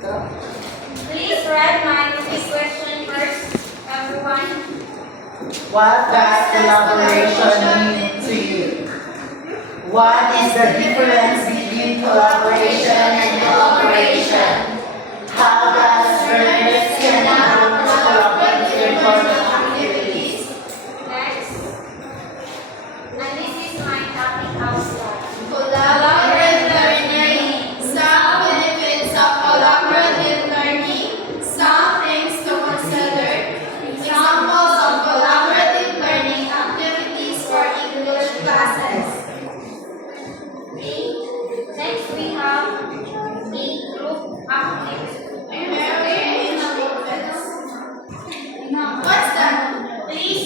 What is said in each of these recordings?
Please write my quick question first, everyone. What does collaboration mean to you? What is the difference between collaboration and cooperation? How does learners can collaborate in important activities? Next. And this is my topic outside. Collaborative learning. Some benefits of collaborative learning. Some things to consider. Examples of collaborative learning activities for English classes. Next we have a group activity. What's that? Please,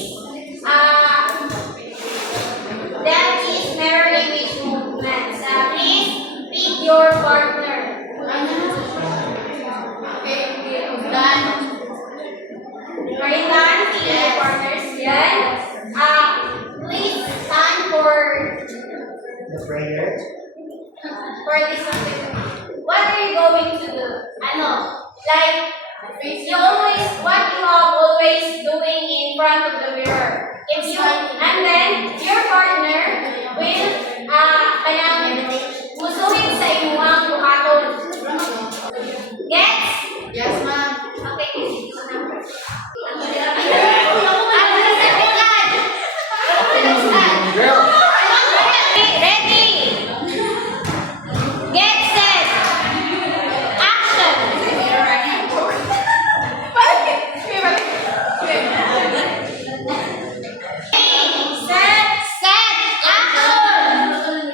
that is mirror image movements. Please pick your partner. Okay, done. Are you done? Pick your partners. Then, please stand for The prayer. this activity. What are you going to do? Like you always, what you have always doing in front of the mirror. If you, and then your partner will, musuhin sa inyong buhaton. Gets? Yes, ma'am. Okay. Girl. Ready? Get set. Action. Set. Action.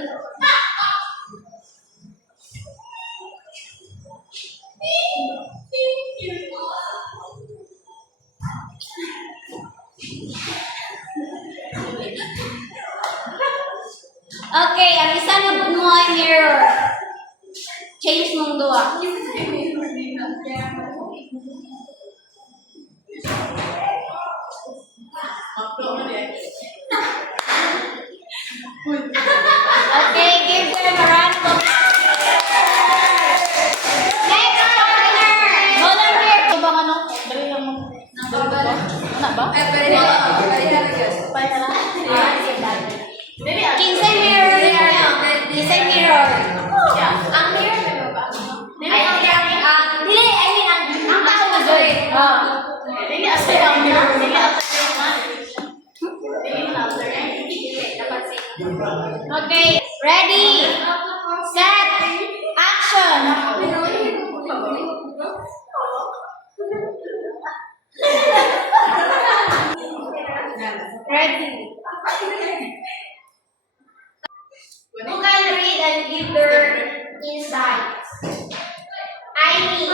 Okay, ang isa na mo ay mirror. Change mong duwa. Okay, give them a round of applause. Next partner. Volunteer. Bang ano? Dali lang mo. Ano ba? Kinsay mirror niya. Kinsay mirror. Ang mirror na ba? Dili, I mean, ang tao na doon. Dili asa ang mirror. Dili asa yung man. Okay, ready, set, action. Ready. Who can read and give their insights? I mean,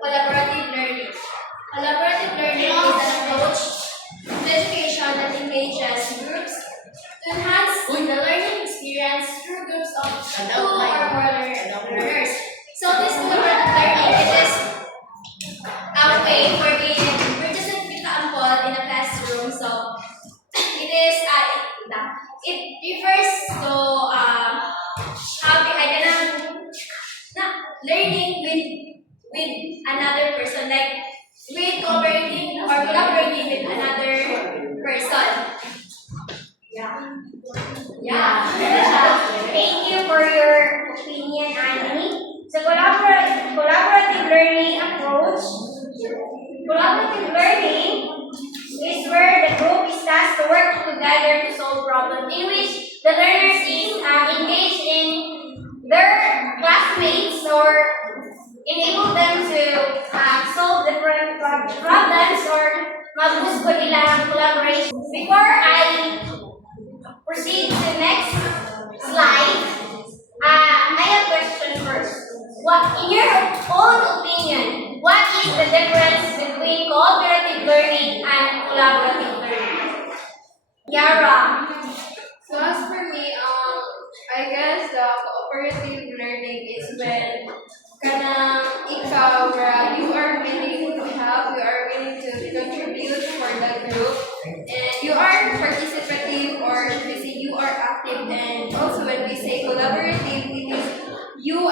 collaborative learning. Collaborative learning is an approach to education that engages groups to enhance the learning experience through groups of two or more learners. So this collaborative learning, it is a way wherein we're just like involved in a classroom. So it is it refers to learning with another person, like with cooperating or collaborating with another person. Yeah. Thank you for your opinion, Annie. So collaborative learning approach. Collaborative learning is where the group is tasked to work together to solve problems in which the learners is engaged in their classmates or enable them to solve different problems or mag-boost ko nila ang collaboration. Before I proceed to the next slide, I have a question first. In your own opinion, what is the difference between cooperative learning and collaborative learning? Yara. So as for me, I guess the cooperative learning is when ikaw, you are willing to help, you are willing to contribute for the group, and you are participative, or we say you are active. And also when we say collaborative, it is you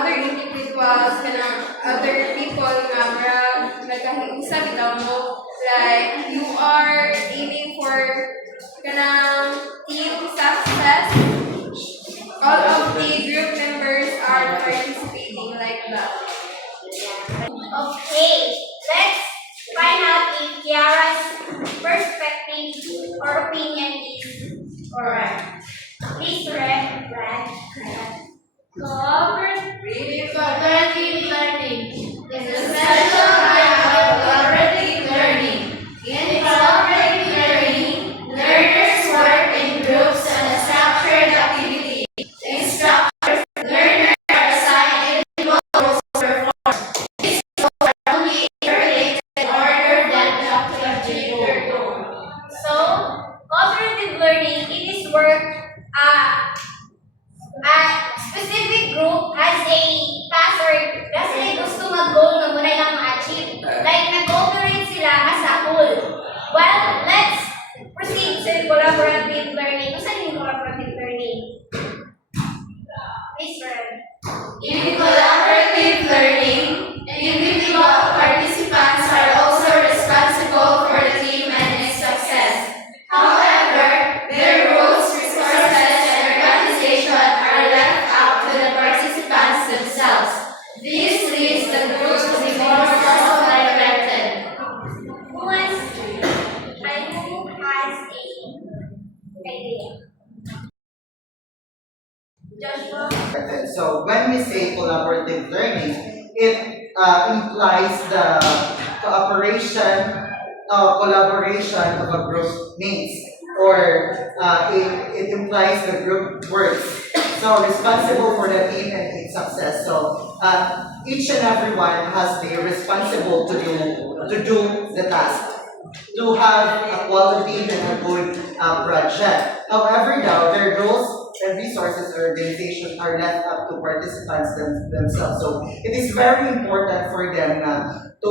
other individuals, kanang other people nga murag nagkahiusa bitaw mo, like you are aiming for kanang team success. All of the group members are participating like that. Okay, let's find out if Kiara's perspective or opinion is correct. Please read. Cooperative learning is a special kind of collaborative learning. In collaborative learning, learners work in groups on a structured activity. Instructors, learners are assigned individual roles to perform. These roles are only interrelated in order than the achieve their goal. So, cooperative learning, it is work a specific group has a task or kasi gusto mag-goal na muna lang ma-achieve. Like, nag-cooperate sila as a whole. Well, let's proceed to collaborative learning. Kung saan yung collaborative learning? Please, Ren. In collaborative learning, individual participants are also responsible for the team and its success. However, their roles, resources, and organization are left up to the participants themselves. This leads the group to be more self-directed. Who has a idea? Joshua? So when we say collaborative learning, it implies the collaboration of a group mates, or it implies the group works. So responsible for the team and its success. So each and everyone has the responsible to do the task, to have a quality and a good project. However, now their roles and resources or organization are left up to participants themselves. So it is very important for them to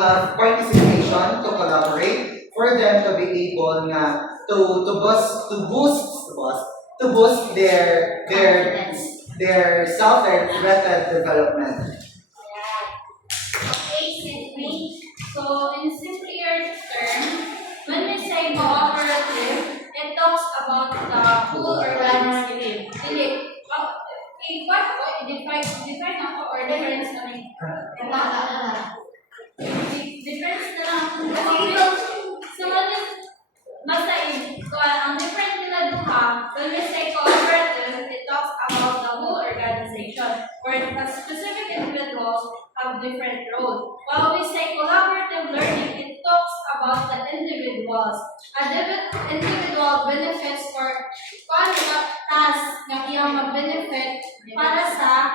have participation, to collaborate, for them to be able to boost their self-directed development. Okay, Sydney. So, in simpler terms, when we say cooperative, it talks about the whole organization. Okay, what define ako or difference kami? Difference na lang. So, basta ang difference nila duha, when we say cooperative, it talks about the whole organization, where the specific individuals have different roles. While we say collaborative learning, it talks about the individuals. Individual benefits for task na iyang mag-benefit para sa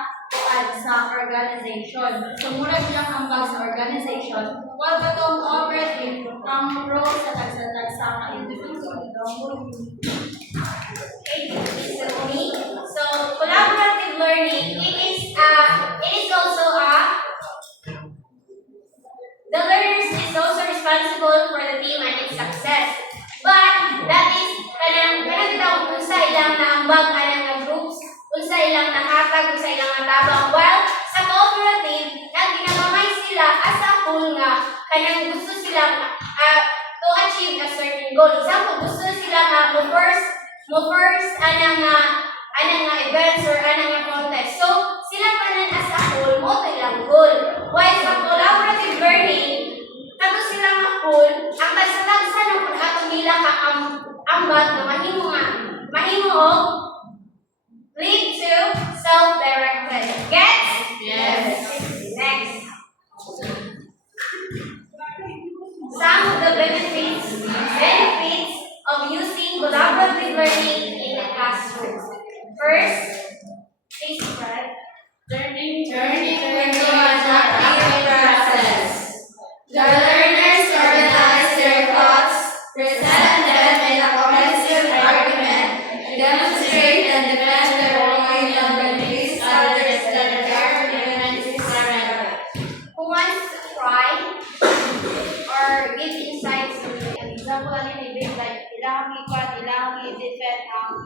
organization. So, murag lang ang bag sa organization. While batong cooperative, ang role sa tagsa-tagsa ng individual. Okay, Sydney. So, collaborative learning, it is also the learners is also responsible for the team and its success. But that is kanang bitaw unsa ilang naambag anang nga groups, unsa ilang nahatag, unsa ilang natabang. While sa cooperative, naginagamay sila as a whole nga kanang gusto silang to achieve a certain goal. Example, gusto sila nga mo first anang nga events or anang nga contest. So, sila kanan as a whole mo ilang goal. While sa collaborative learning, kato sila nga whole, ang tagsa-tagsa ng pag-ato nila ka ambag na mahimo og lead to self-directed. Gets? Yes. Next. Some of the benefits of using collaborative learning in the classroom. First, please spread. Turning into an active process. The learners organize their thoughts, present them in a cohesive argument, demonstrate and defend their opinion when these others that the argument is correct. Who wants to try or give insights to an example ano yung ibig like ilang i-defend ang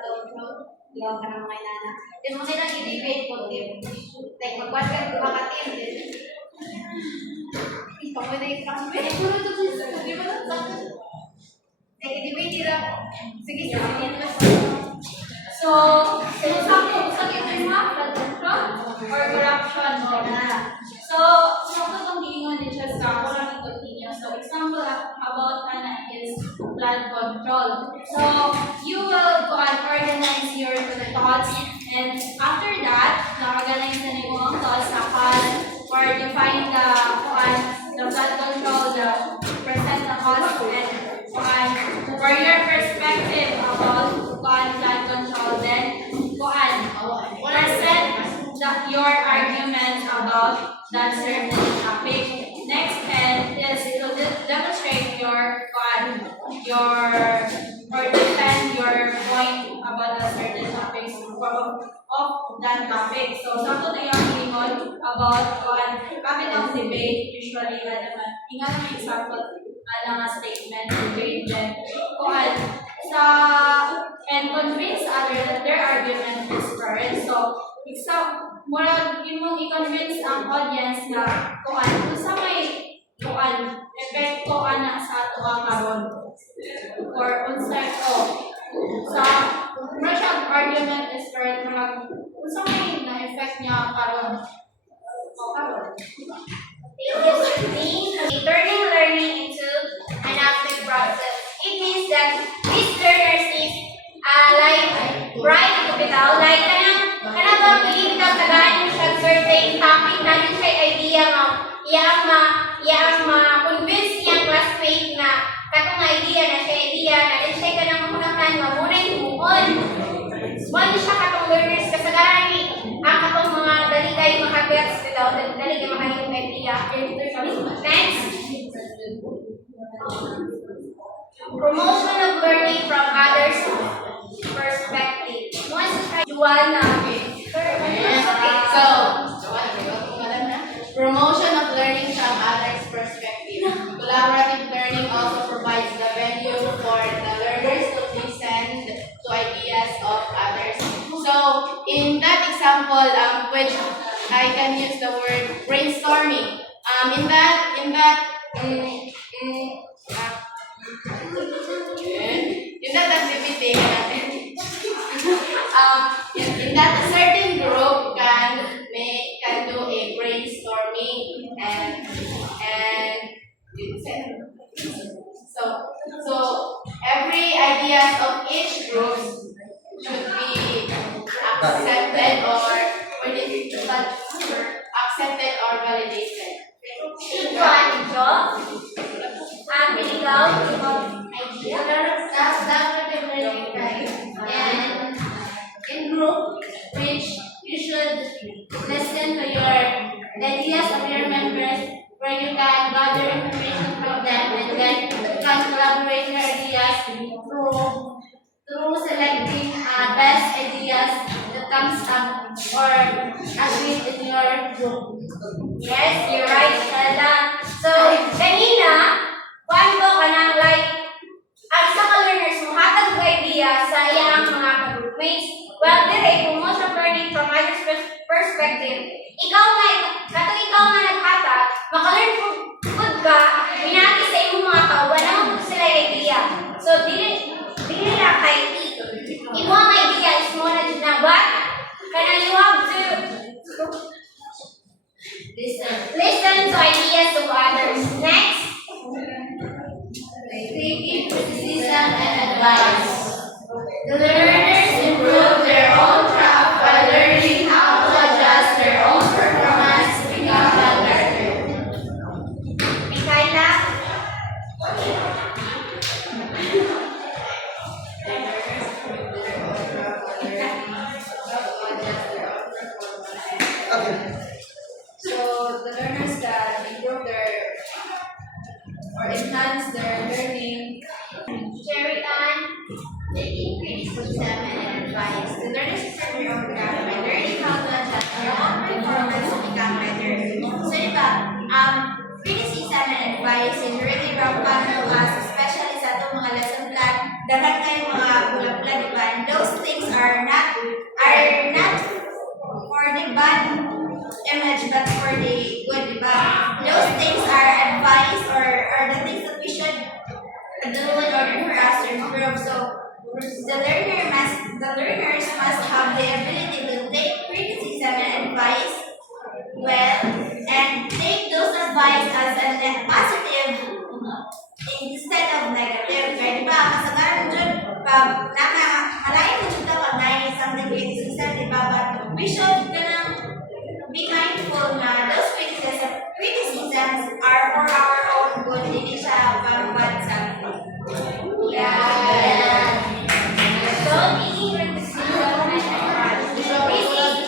blood control. Ilaw ka ng mga inana. Then mo silang i-debate kung like magbuhat ka ng mga team. Ito mo na yung transfer. Puro ito sa di ba na? Like i-debate nila. Sige, So, sa ito mga blood control or corruption mo na. So, itong giingon din siya sa Quran continue. So, example about na is blood control. So, you will go and organize your thoughts, and after that, na-organize na yung mga thoughts or define the blood control, the present the cause, and for your perspective about blood control, then present your arguments about that certain topic. Next is to demonstrate your or defend your point about a certain topic of that topic. So, sample na yung ingon about topic of debate, usually, ingat ng example, nga statement, debate, then, and convince others that their argument is correct. So, murag yun mong i-convince ang audience na kung sa may epekto ana sa ato ang karon or unsay sa commercial argument is correct murag unsa may na-effect niya karon It means turning learning into an active process. It means that these learners is like bright capital, like kanang bang tagaan siya certain topic na yun siya idea nga iyang ma-convince iyang classmate na katong idea na din siya kanang makunangnan nga muna yung humuon. Wala siya katong learners kasagaran ni ang katong mga dali kayo makagets bitaw dali kayo makahimong idea. Next, promotion of learning from others' perspective. Juana. Okay, so, promotion of learning from others' perspective. Collaborative learning also provides the venue for the learners to listen to ideas of others. So, in that example, which I can use the word brainstorming. In that activity, in that a certain group can do a brainstorming and so every ideas of each group should be accepted or validated. And in group, which you should listen to your ideas of your members, where you can gather information from them, and then you can collaborate your ideas through selecting best ideas that comes up or agreed in your group. Yes, you're right, Shelda. So, kanina, paano ka nang like, ang sa ka-learners mo, hatag ko idea sa iyang mga ka-groupmates. Well, dire, promotion of learning from others' perspective. Ikaw nga naghatag, maka-learn good ka, binati sa iyong mga kauban, naman sila idea. So, dili lang kay imo ang idea is mo na dyan na, but, kanang you have to listen to ideas of others. Next. Taking criticism and advice. The learners improve their own craft by learning how to adjust their own performance to become better. Mikaela? Okay. So the learners can improve or enhance their learning. Cherry Ann? Taking criticism and advice. The learners improve their own craft by learning how to adjust their own performance to become better. So, diba, criticism and advice is really rampant to us, especially sa itong mga lesson plan dapat kayong mga bula-bula, di ba? And those things are not for the bad image, but for the good, di ba? Those things are advice or are the things that we should do in order for us to improve. So the learners must have the ability to take criticism and advice well, and take those advice as a positive instead of negative. Kaya di ba, kasagaran dyan, pag malayan mo dyan pag na something criticism, di ba? But we should be mindful na those criticisms are for our own good, hindi siya pang bad sa atin. Yeah. So, taking criticism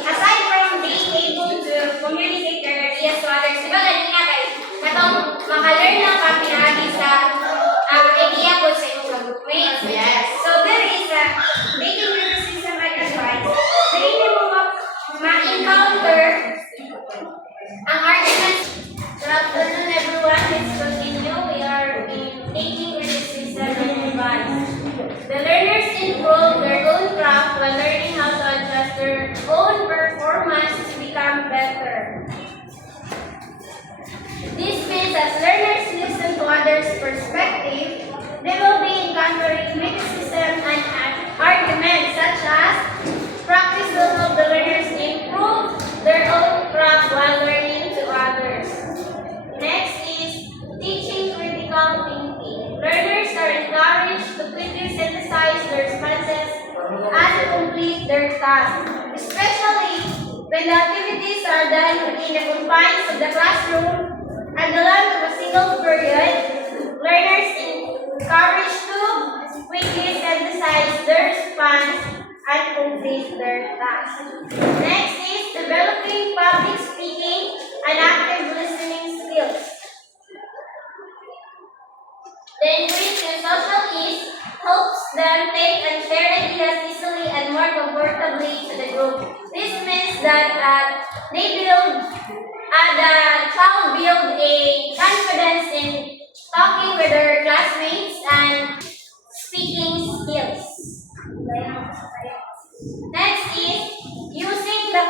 aside from being able to communicate their ideas to others, di ba kanina kay katong maka-learn lang kami pinagi sa idea ko sa iyong mag-groupmates. Yes. So, there is taking criticism and advice. Dili mo ma-encounter ang arguments. Good afternoon, everyone. Let's continue. We are taking criticism and advice. The learners improve their own craft while learning how to adjust their own performance to become better. This means as learners listen to others' perspective, they will be encountering criticism and arguments such as practice will help the learners improve their own craft while learning to others. Next is teaching critical thinking. Learners are encouraged to quickly synthesize their responses and complete their task, especially when the activities are done within the confines of the classroom and the length of a single period. Learners encouraged to quickly synthesize their response and complete their task. Next is developing public speaking and active listening skills. The increase in social ease helps them take and share ideas easily and more comfortably to the group. This means that the child build a confidence in talking with their classmates and speaking skills. Next is using the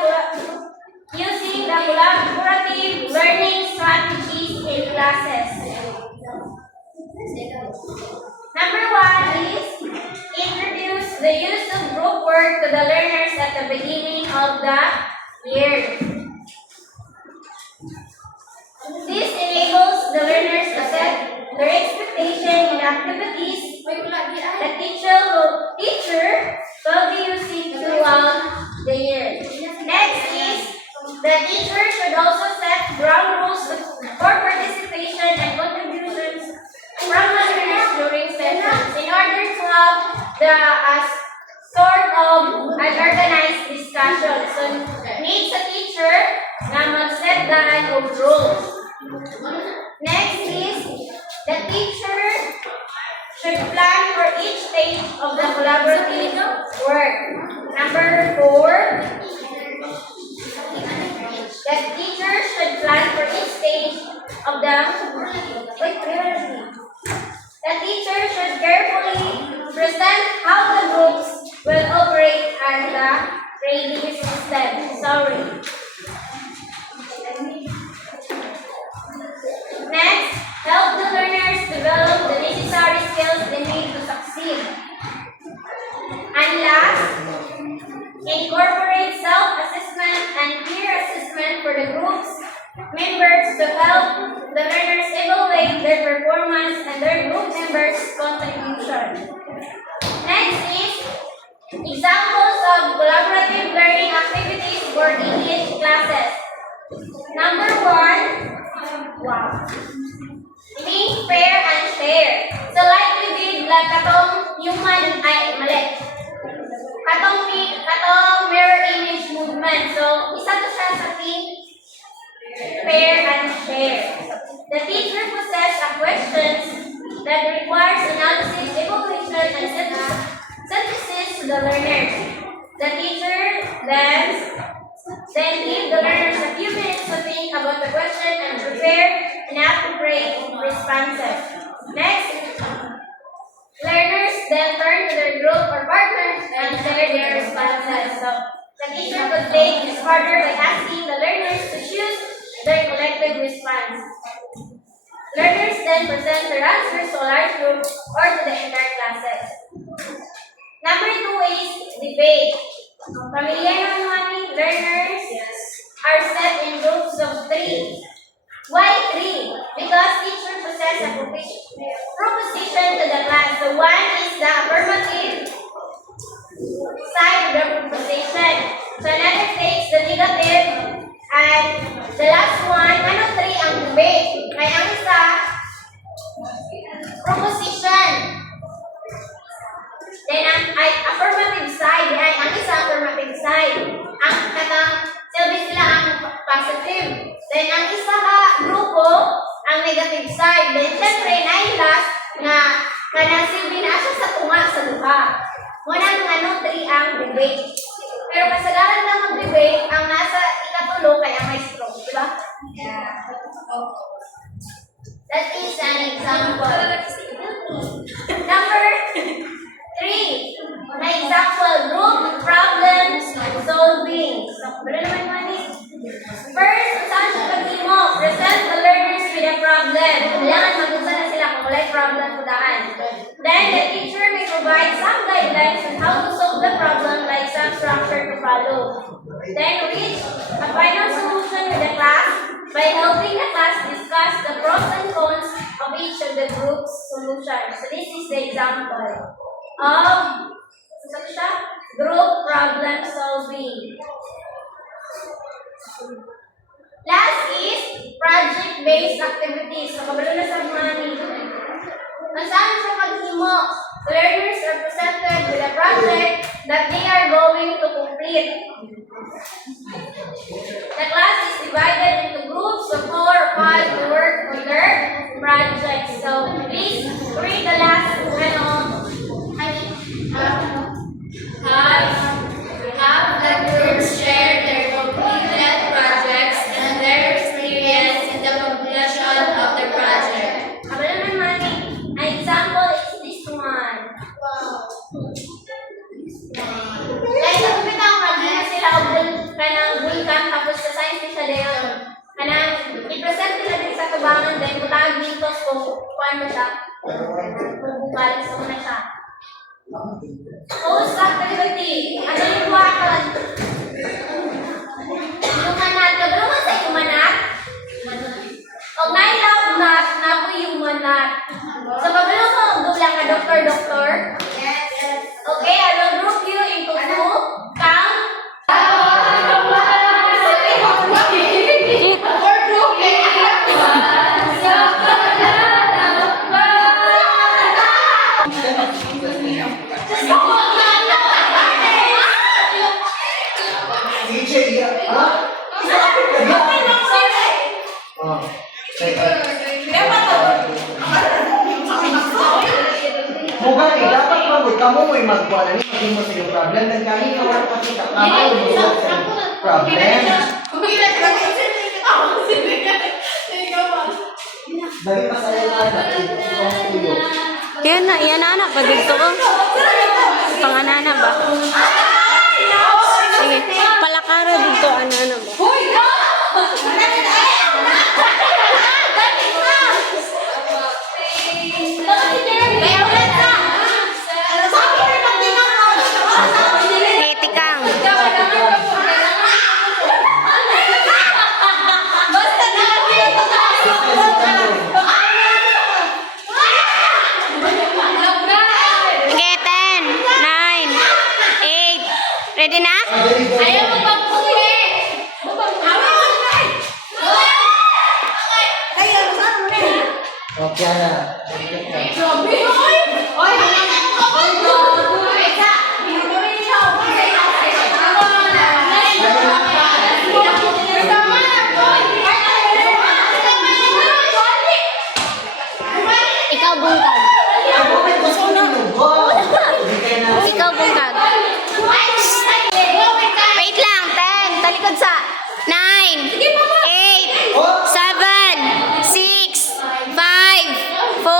collaborative learning strategies in classes. Number 1 is introduce the use of group work to the learners at the beginning of the year. This enables the learners to set their expectation in activities the teacher will be using throughout the year. Next is the teacher should also set ground rules for participation and contributions from the learners during sessions in order to have sort of an organized discussion. So, needs a teacher na mag-set of rules. Next is the teacher should plan for each stage of the collaborative work. Number 4, the teacher should plan for each stage of the The teacher should carefully present how the groups will operate and the grading system. Next, help the learners develop the necessary skills they need to succeed. And last, incorporate self-assessment and peer assessment for the group's members to help the learners evaluate their performance and their group members' contribution. Next is examples of collaborative learning activities for English classes. Number 1, think, pair, and share. So like we did, like katong mirror image movement. So isa to siya sa think, pair, and share. The teacher possesses a questions that requires analysis, evaluation, and synthesis to the learners. The teacher then give the learners a few minutes to think about the question and prepare an appropriate responses. Next, learners then group or partners and share their responses. So, the teacher could make this harder by asking the learners to choose their collective response. Learners then present their answers to a large group or to the entire classes. Number 2 is debate. Familiar naman learners are set in groups of 3. Why 3? Because teacher presents a proposition to the class. So 1 is the affirmative side of the proposition. So another takes the negative. And the last one, 3 ang debate. Kaya ang isa, proposition. Then ang affirmative side, ang isa affirmative side. Ang katang silbi sila ang positive. Then ang isa ka grupo, ang negative side. Then syempre, last na kanang silbi na siya sa tunga sa duha. Munang 3 ang debate. Pero kasagaran lang mag-debate, ang nasa ikatulo kay ang maestro, di ba? Yeah. That is an example. Number 3, na example, group problem solving. So, wala naman mani. First, saan siya pag-imo? Present the learners with a problem. Kailangan mag-usa na sila kung wala problem po daan. Then, the teacher may provide some guidelines on how to solve the problem, like some structure to follow. Then, reach a final solution with the class by helping the class discuss the pros and cons of each of the group's solutions. So, this is the example of group problem solving. Last is project-based activities. So, kabalo na sa mga nito. Saan siya paghimo? Learners are presented with a project that they are going to complete. The class is divided into groups of 4 or 5 to work on their projects. So, please read the last Have the groups share their completed projects and their experience in the completion of the project. Kabalo naman an example is this one. Like, sa kumita ko na sila o kanang vulkan tapos sa science siya dayon. Kanang i-present nila din sa tubangan then butang dito so kuan mo siya. Bukal sa muna siya. Host activity. Ano yung buhaton? Yumanat. Kabalo man sa yumanat? Og nailaw mat na po yung manat. So kabalo mo dulang ka doktor? Yes. Okay, I will group you into 2. Count. DJ, ha? Oh. Mugani, dapat magod ka mo may magwala ni maging mo sa iyong problem. Then kami ka wala pakita ka mo yung problem. Dahil masaya na Yan na anak ba dito ko? Panganana ba? Sige, palakara dito anana ba? Etikang. Okay, 10, 9, 8. Ready na? Ayaw mo pagpuhi! Okay na. Ikaw bungkag. Ikaw bungkag. Wait lang, 10. Talikod sa 9, 8, 7, 6, 5, 4,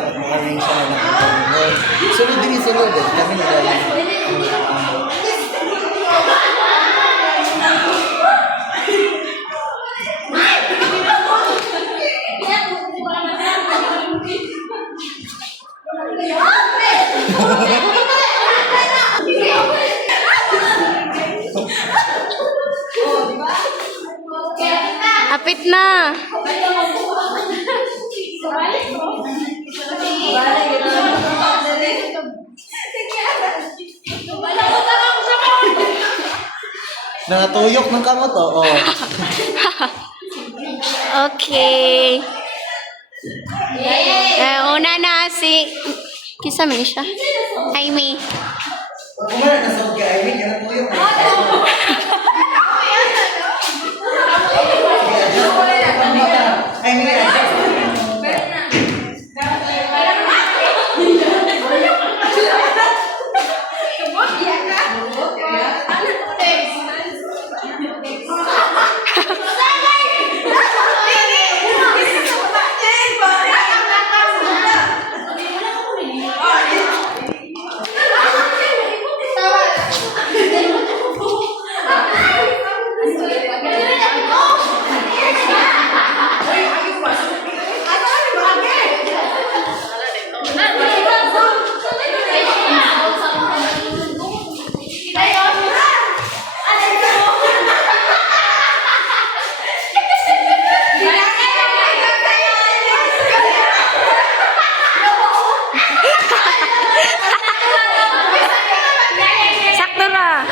dapat mag-arrange siya na ng sunod din sunod eh. Kami na dahil. Hapit na. Nangatuyok ng kamot oh. Okay. Una na si... Kisa may siya? Jaime. Kung nga nasabot ka, I mean, nangatuyok na. I mean, adjust. Sakto ra.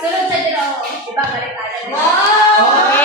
Sunod sa dito. Ibang balik tayo. Oh,